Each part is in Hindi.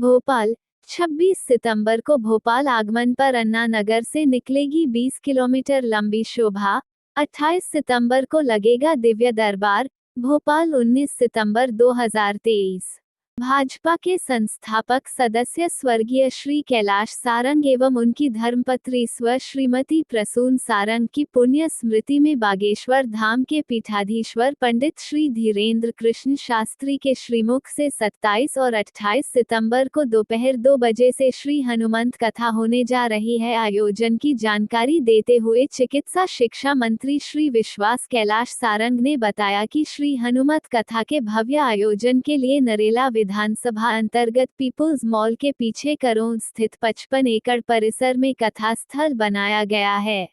भोपाल 26 सितंबर को भोपाल आगमन पर अन्ना नगर से निकलेगी 20 किलोमीटर लंबी शोभा। 28 सितंबर को लगेगा दिव्य दरबार। भोपाल 19 सितंबर 2023। भाजपा के संस्थापक सदस्य स्वर्गीय श्री कैलाश सारंग एवं उनकी धर्मपत्नी स्व श्रीमती प्रसून सारंग की पुण्य स्मृति में बागेश्वर धाम के पीठाधीश्वर पंडित श्री धीरेन्द्र कृष्ण शास्त्री के श्रीमुख से 27 और 28 सितंबर को दोपहर 2 बजे से श्री हनुमंत कथा होने जा रही है। आयोजन की जानकारी देते हुए चिकित्सा शिक्षा मंत्री श्री विश्वास कैलाश सारंग ने बताया कि श्री हनुमत कथा के भव्य आयोजन के लिए नरेला विधानसभा अंतर्गत पीपुल्स मॉल के पीछे करों स्थित 55 एकड़ परिसर में कथा स्थल बनाया गया है।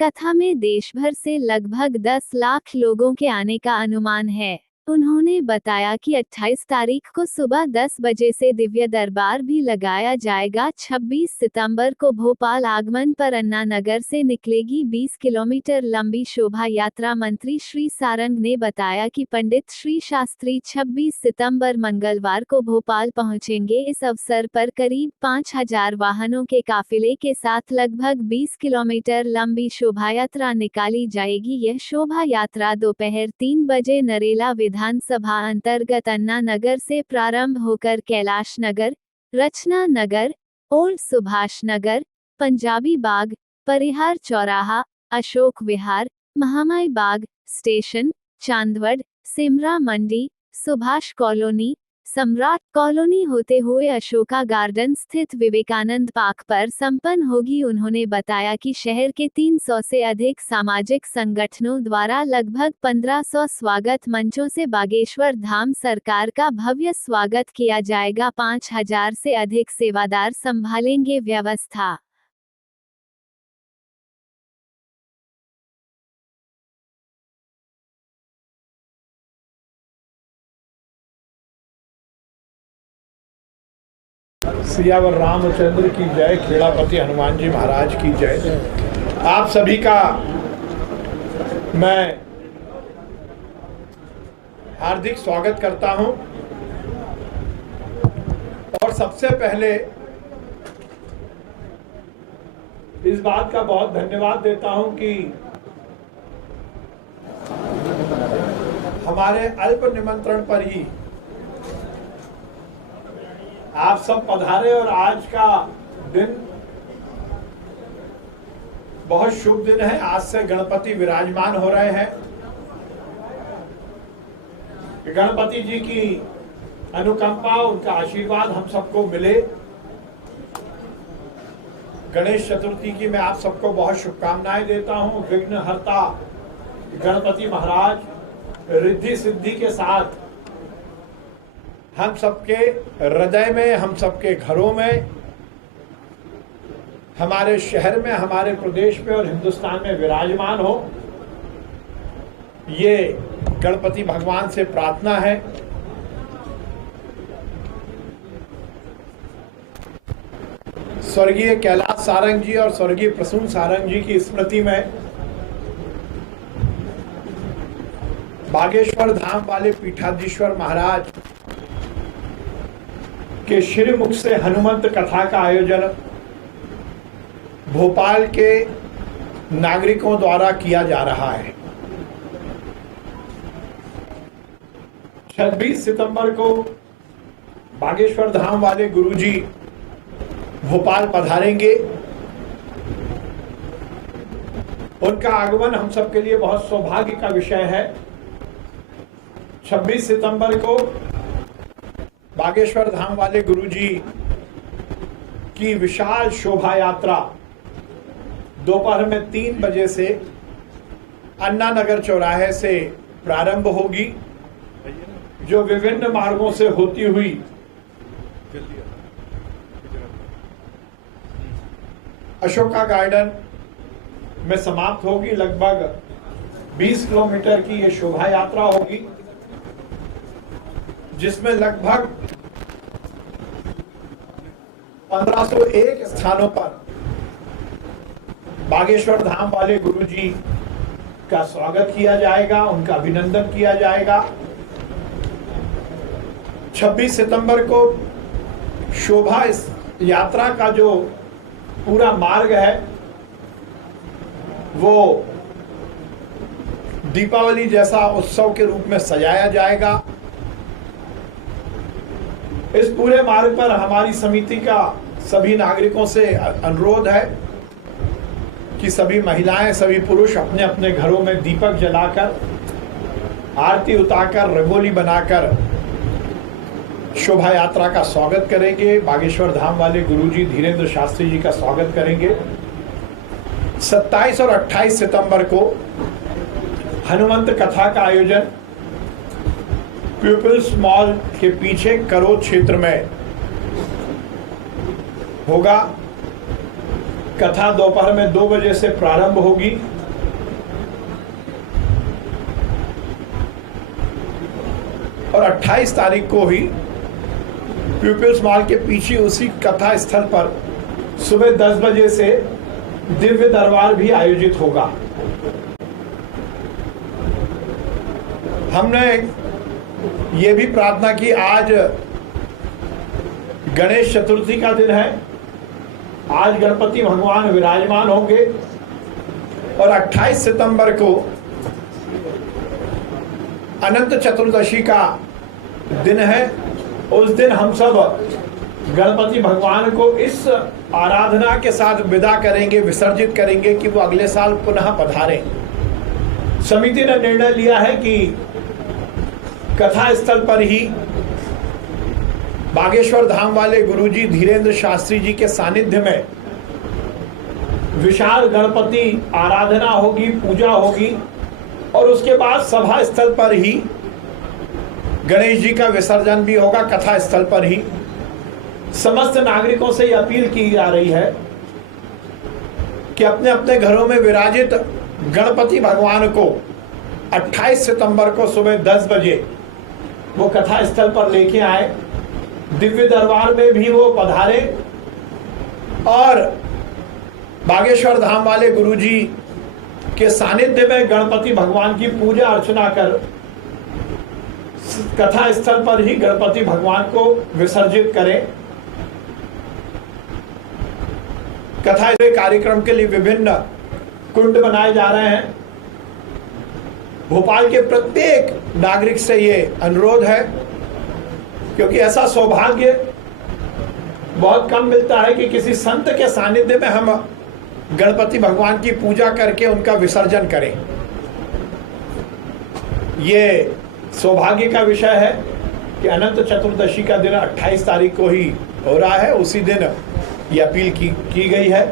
कथा में देश भर से लगभग 10 लाख लोगों के आने का अनुमान है। उन्होंने बताया कि 28 तारीख को सुबह 10 बजे से दिव्य दरबार भी लगाया जाएगा। 26 सितंबर को भोपाल आगमन पर अन्ना नगर से निकलेगी 20 किलोमीटर लंबी शोभा यात्रा। मंत्री श्री सारंग ने बताया कि पंडित श्री शास्त्री 26 सितंबर मंगलवार को भोपाल पहुंचेंगे। इस अवसर पर करीब 5000 वाहनों के काफिले के साथ लगभग 20 किलोमीटर लंबी शोभा यात्रा निकाली जाएगी। यह शोभा यात्रा दोपहर 3 बजे नरेला विधानसभा अंतर्गत अन्ना नगर से प्रारंभ होकर कैलाश नगर, रचना नगर, ओल्ड सुभाष नगर, पंजाबी बाग, परिहार चौराहा, अशोक विहार, महामाई बाग स्टेशन, चांदवड, सिमरा मंडी, सुभाष कॉलोनी, सम्राट कॉलोनी होते हुए अशोका गार्डन स्थित विवेकानंद पार्क पर संपन्न होगी। उन्होंने बताया कि शहर के 300 से अधिक सामाजिक संगठनों द्वारा लगभग 1500 स्वागत मंचों से बागेश्वर धाम सरकार का भव्य स्वागत किया जाएगा। 5000 से अधिक सेवादार संभालेंगे व्यवस्था। सियावर रामचंद्र की जय, खेड़ापति हनुमान जी महाराज की जय। आप सभी का मैं हार्दिक स्वागत करता हूं और सबसे पहले इस बात का बहुत धन्यवाद देता हूं कि हमारे अल्प निमंत्रण पर ही आप सब पधारे और आज का दिन बहुत शुभ दिन है। आज से गणपति विराजमान हो रहे हैं। गणपति जी की अनुकंपा, उनका आशीर्वाद हम सबको मिले। गणेश चतुर्थी की मैं आप सबको बहुत शुभकामनाएं देता हूं। विघ्नहर्ता गणपति महाराज रिद्धि सिद्धि के साथ हम सबके हृदय में, हम सबके घरों में, हमारे शहर में, हमारे प्रदेश में और हिंदुस्तान में विराजमान हो, ये गणपति भगवान से प्रार्थना है। स्वर्गीय कैलाश सारंग जी और स्वर्गीय प्रसून सारंग जी की स्मृति में बागेश्वर धाम वाले पीठाधीश्वर महाराज के श्रीमुख से हनुमंत कथा का आयोजन भोपाल के नागरिकों द्वारा किया जा रहा है। 26 सितंबर को बागेश्वर धाम वाले गुरुजी भोपाल पधारेंगे। उनका आगमन हम सबके लिए बहुत सौभाग्य का विषय है। 26 सितंबर को बागेश्वर धाम वाले गुरुजी की विशाल शोभा यात्रा दोपहर में 3 बजे से अन्ना नगर चौराहे से प्रारंभ होगी, जो विभिन्न मार्गों से होती हुई अशोका गार्डन में समाप्त होगी। लगभग 20 किलोमीटर की यह शोभा यात्रा होगी, जिसमें लगभग 1501 स्थानों पर बागेश्वर धाम वाले गुरुजी का स्वागत किया जाएगा, उनका अभिनंदन किया जाएगा। 26 सितंबर को शोभा इस यात्रा का जो पूरा मार्ग है वो दीपावली जैसा उत्सव के रूप में सजाया जाएगा। इस पूरे मार्ग पर हमारी समिति का सभी नागरिकों से अनुरोध है कि सभी महिलाएं, सभी पुरुष अपने अपने घरों में दीपक जलाकर, आरती उतारकर, रंगोली बनाकर शोभा यात्रा का स्वागत करेंगे। बागेश्वर धाम वाले गुरुजी धीरेन्द्र शास्त्री जी का स्वागत करेंगे। 27 और 28 सितंबर को हनुमंत कथा का आयोजन पीपल्स मॉल के पीछे करोड़ क्षेत्र में होगा। कथा दोपहर में 2 बजे से प्रारंभ होगी। और 28 तारीख को ही पीपल्स मॉल के पीछे उसी कथा स्थल पर सुबह 10 बजे से दिव्य दरबार भी आयोजित होगा। हमने ये भी प्रार्थना की, आज गणेश चतुर्थी का दिन है, आज गणपति भगवान विराजमान होंगे और 28 सितंबर को अनंत चतुर्दशी का दिन है। उस दिन हम सब गणपति भगवान को इस आराधना के साथ विदा करेंगे, विसर्जित करेंगे कि वो अगले साल पुनः पधारें। समिति ने निर्णय लिया है कि कथा स्थल पर ही बागेश्वर धाम वाले गुरुजी धीरेन्द्र शास्त्री जी के सानिध्य में विशाल गणपति आराधना होगी, पूजा होगी और उसके बाद सभा स्थल पर ही गणेश जी का विसर्जन भी होगा। कथा स्थल पर ही समस्त नागरिकों से यह अपील की जा रही है कि अपने अपने घरों में विराजित गणपति भगवान को 28 सितंबर को सुबह 10 बजे वो कथा स्थल पर लेके आए, दिव्य दरबार में भी वो पधारे और बागेश्वर धाम वाले गुरुजी के सानिध्य में गणपति भगवान की पूजा अर्चना कर कथा स्थल पर ही गणपति भगवान को विसर्जित करें। कथा कार्यक्रम के लिए विभिन्न कुंड बनाए जा रहे हैं। भोपाल के प्रत्येक नागरिक से ये अनुरोध है, क्योंकि ऐसा सौभाग्य बहुत कम मिलता है कि किसी संत के सानिध्य में हम गणपति भगवान की पूजा करके उनका विसर्जन करें। ये सौभाग्य का विषय है कि अनंत चतुर्दशी का दिन 28 तारीख को ही हो रहा है। उसी दिन ये अपील की गई है।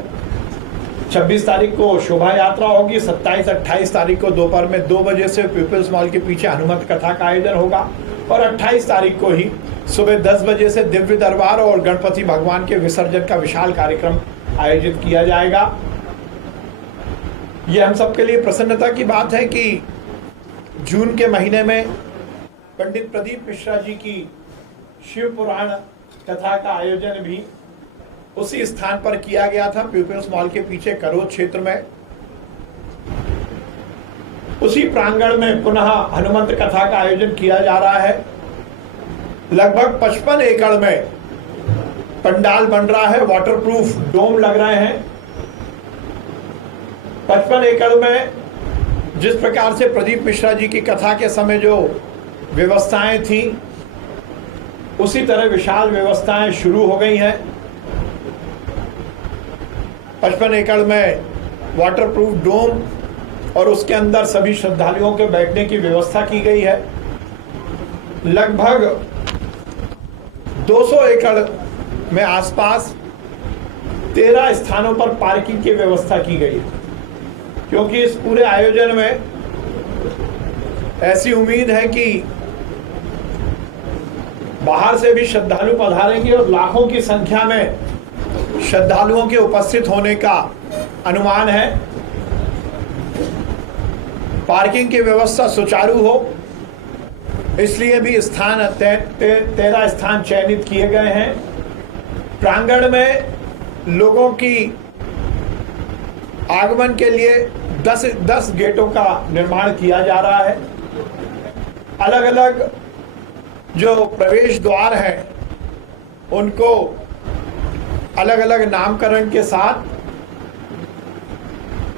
26 तारीख को शोभा यात्रा होगी। 27-28 तारीख को दोपहर में 2 बजे से पीपल्स मॉल के पीछे हनुमंत कथा का आयोजन होगा और 28 तारीख को ही सुबह 10 बजे से दिव्य दरबार और गणपति भगवान के विसर्जन का विशाल कार्यक्रम आयोजित किया जाएगा। ये हम सबके लिए प्रसन्नता की बात है कि जून के महीने में पंडित प्रदीप मिश्रा जी की शिव पुराण कथा का आयोजन भी उसी स्थान पर किया गया था, पीपल्स मॉल के पीछे करोड़ क्षेत्र में। उसी प्रांगण में पुनः हनुमंत कथा का आयोजन किया जा रहा है। लगभग 55 एकड़ में पंडाल बन रहा है, वाटरप्रूफ डोम लग रहे हैं। 55 एकड़ में जिस प्रकार से प्रदीप मिश्रा जी की कथा के समय जो व्यवस्थाएं थी, उसी तरह विशाल व्यवस्थाएं शुरू हो गई हैं। 55 एकड़ में वाटरप्रूफ डोम और उसके अंदर सभी श्रद्धालुओं के बैठने की व्यवस्था की गई है। लगभग 200 एकड़ में आसपास 13 स्थानों पर पार्किंग की व्यवस्था की गई है, क्योंकि इस पूरे आयोजन में ऐसी उम्मीद है कि बाहर से भी श्रद्धालु पधारेंगे और लाखों की संख्या में श्रद्धालुओं के उपस्थित होने का अनुमान है। पार्किंग की व्यवस्था सुचारू हो, इसलिए भी स्थान 13 स्थान चयनित किए गए हैं। प्रांगण में लोगों की आगमन के लिए 10 गेटों का निर्माण किया जा रहा है। अलग अलग जो प्रवेश द्वार हैं उनको अलग अलग नामकरण के साथ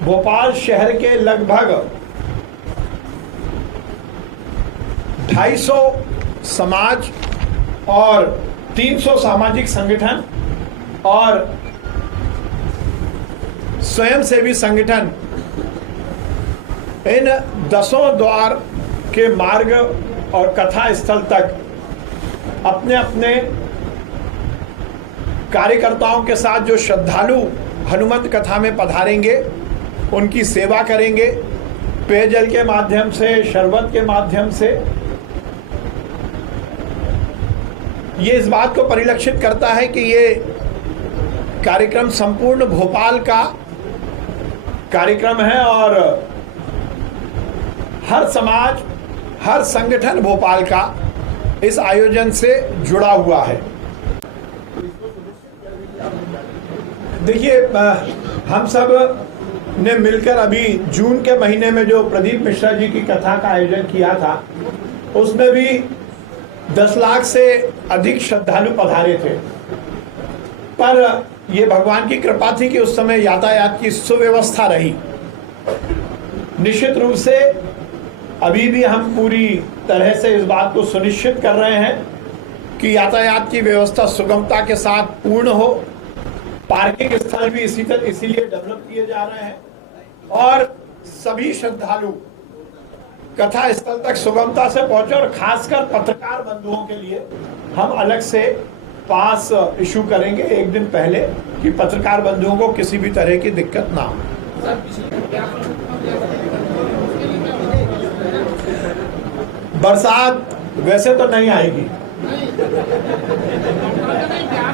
भोपाल शहर के लगभग 250 समाज और 300 सामाजिक संगठन और स्वयंसेवी संगठन इन 10 द्वार के मार्ग और कथा स्थल तक अपने अपने कार्यकर्ताओं के साथ जो श्रद्धालु हनुमत कथा में पधारेंगे उनकी सेवा करेंगे, पेयजल के माध्यम से, शरबत के माध्यम से। ये इस बात को परिलक्षित करता है कि ये कार्यक्रम संपूर्ण भोपाल का कार्यक्रम है और हर समाज, हर संगठन भोपाल का इस आयोजन से जुड़ा हुआ है। देखिए, हम सब ने मिलकर अभी जून के महीने में जो प्रदीप मिश्रा जी की कथा का आयोजन किया था, उसमें भी 10 लाख से अधिक श्रद्धालु पधारे थे। पर यह भगवान की कृपा थी कि उस समय यातायात की सुव्यवस्था रही। निश्चित रूप से अभी भी हम पूरी तरह से इस बात को सुनिश्चित कर रहे हैं कि यातायात की व्यवस्था सुगमता के साथ पूर्ण हो। पार्किंग स्थल भी इसीलिए डेवलप किए जा रहे हैं और सभी श्रद्धालु कथा स्थल तक सुगमता से पहुंचे। और खासकर पत्रकार बंधुओं के लिए हम अलग से पास इशू करेंगे एक दिन पहले कि पत्रकार बंधुओं को किसी भी तरह की दिक्कत ना हो। बरसात वैसे तो नहीं आएगी,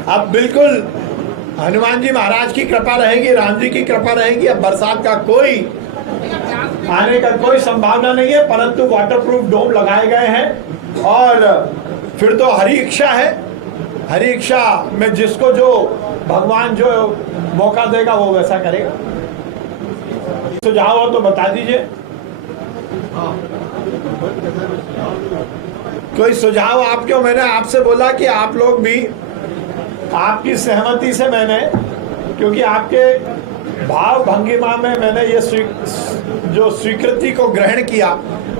अब बिल्कुल हनुमान जी महाराज की कृपा रहेगी, राम जी की कृपा रहेगी। अब बरसात का कोई आने का कोई संभावना नहीं है, परंतु वाटरप्रूफ डोम लगाए गए हैं और फिर तो हरी इच्छा है। हरी इच्छा में जिसको जो भगवान जो मौका देगा वो वैसा करेगा। सुझाव हो तो बता दीजिए। कोई सुझाव आपके? मैंने आपसे बोला कि आप लोग भी, आपकी सहमति से मैंने, क्योंकि आपके भाव भंगिमा में मैंने ये जो स्वीकृति को ग्रहण किया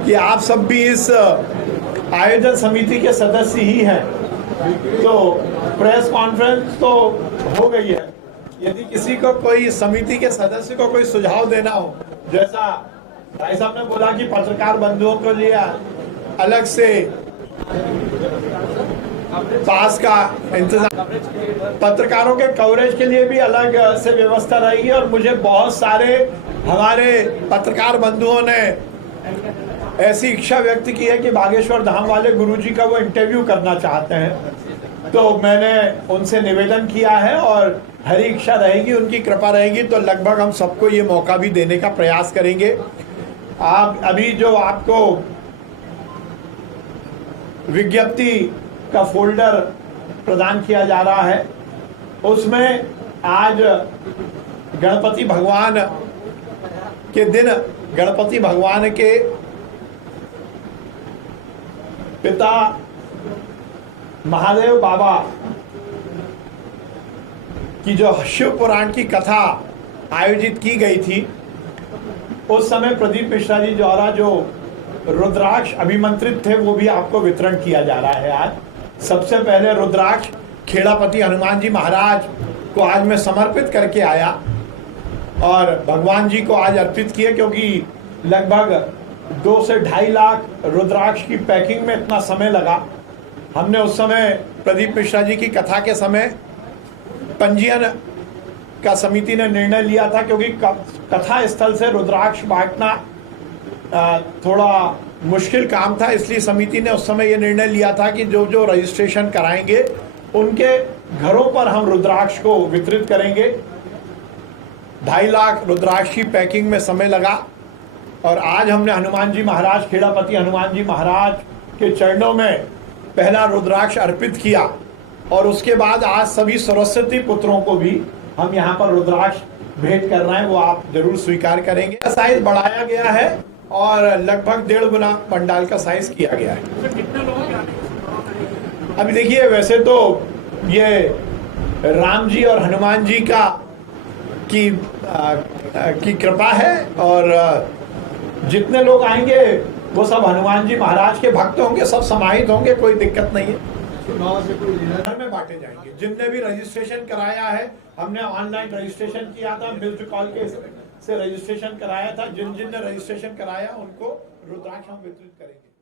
कि आप सब भी इस आयोजन समिति के सदस्य ही हैं, तो प्रेस कॉन्फ्रेंस तो हो गई है। यदि किसी को कोई समिति के सदस्य को कोई सुझाव देना हो, जैसा भाई साहब ने बोला कि पत्रकार बंधुओं को लिए अलग से पास का इंतजाम, पत्रकारों के कवरेज के लिए भी अलग से व्यवस्था रहेगी। और मुझे बहुत सारे हमारे पत्रकार बंधुओं ने ऐसी इच्छा व्यक्त की है कि बागेश्वर धाम वाले गुरुजी का वो इंटरव्यू करना चाहते हैं, तो मैंने उनसे निवेदन किया है और हरी इच्छा रहेगी, उनकी कृपा रहेगी तो लगभग हम सबको ये मौका भी देने का प्रयास करेंगे। आप अभी जो आपको विज्ञप्ति का फोल्डर प्रदान किया जा रहा है, उसमें आज गणपति भगवान के दिन गणपति भगवान के पिता महादेव बाबा की जो शिव पुराण की कथा आयोजित की गई थी, उस समय प्रदीप मिश्रा जी द्वारा जो रुद्राक्ष अभिमंत्रित थे वो भी आपको वितरण किया जा रहा है। आज सबसे पहले रुद्राक्ष खेड़ापति हनुमान जी महाराज को आज मैं समर्पित करके आया और भगवान जी को आज अर्पित किए, क्योंकि लगभग 2 से 2.5 लाख रुद्राक्ष की पैकिंग में इतना समय लगा। हमने उस समय प्रदीप मिश्रा जी की कथा के समय पंजीयन का समिति ने निर्णय लिया था, क्योंकि कथा स्थल से रुद्राक्ष बांटना थोड़ा मुश्किल काम था, इसलिए समिति ने उस समय ये निर्णय लिया था कि जो जो रजिस्ट्रेशन कराएंगे उनके घरों पर हम रुद्राक्ष को वितरित करेंगे। 2.5 लाख रुद्राक्ष की पैकिंग में समय लगा और आज हमने हनुमान जी महाराज, खेड़ापति हनुमान जी महाराज के चरणों में पहला रुद्राक्ष अर्पित किया और उसके बाद आज सभी सरस्वती पुत्रों को भी हम यहाँ पर रुद्राक्ष भेंट कर रहे हैं, वो आप जरूर स्वीकार करेंगे। साइज बढ़ाया गया है और लगभग 1.5 गुना पंडाल का साइज किया गया है। अभी देखिए, वैसे तो ये राम जी और हनुमान जी की कृपा है, और जितने लोग आएंगे वो सब हनुमान जी महाराज के भक्त होंगे, सब समाहित होंगे, कोई दिक्कत नहीं है। घर में बांटे जाएंगे। जिनने भी रजिस्ट्रेशन कराया है, हमने ऑनलाइन रजिस्ट्रेशन किया था, मिस्ड कॉल के से रजिस्ट्रेशन कराया था, जिन जिन ने रजिस्ट्रेशन कराया उनको रुद्राक्ष हम वितरित करेंगे।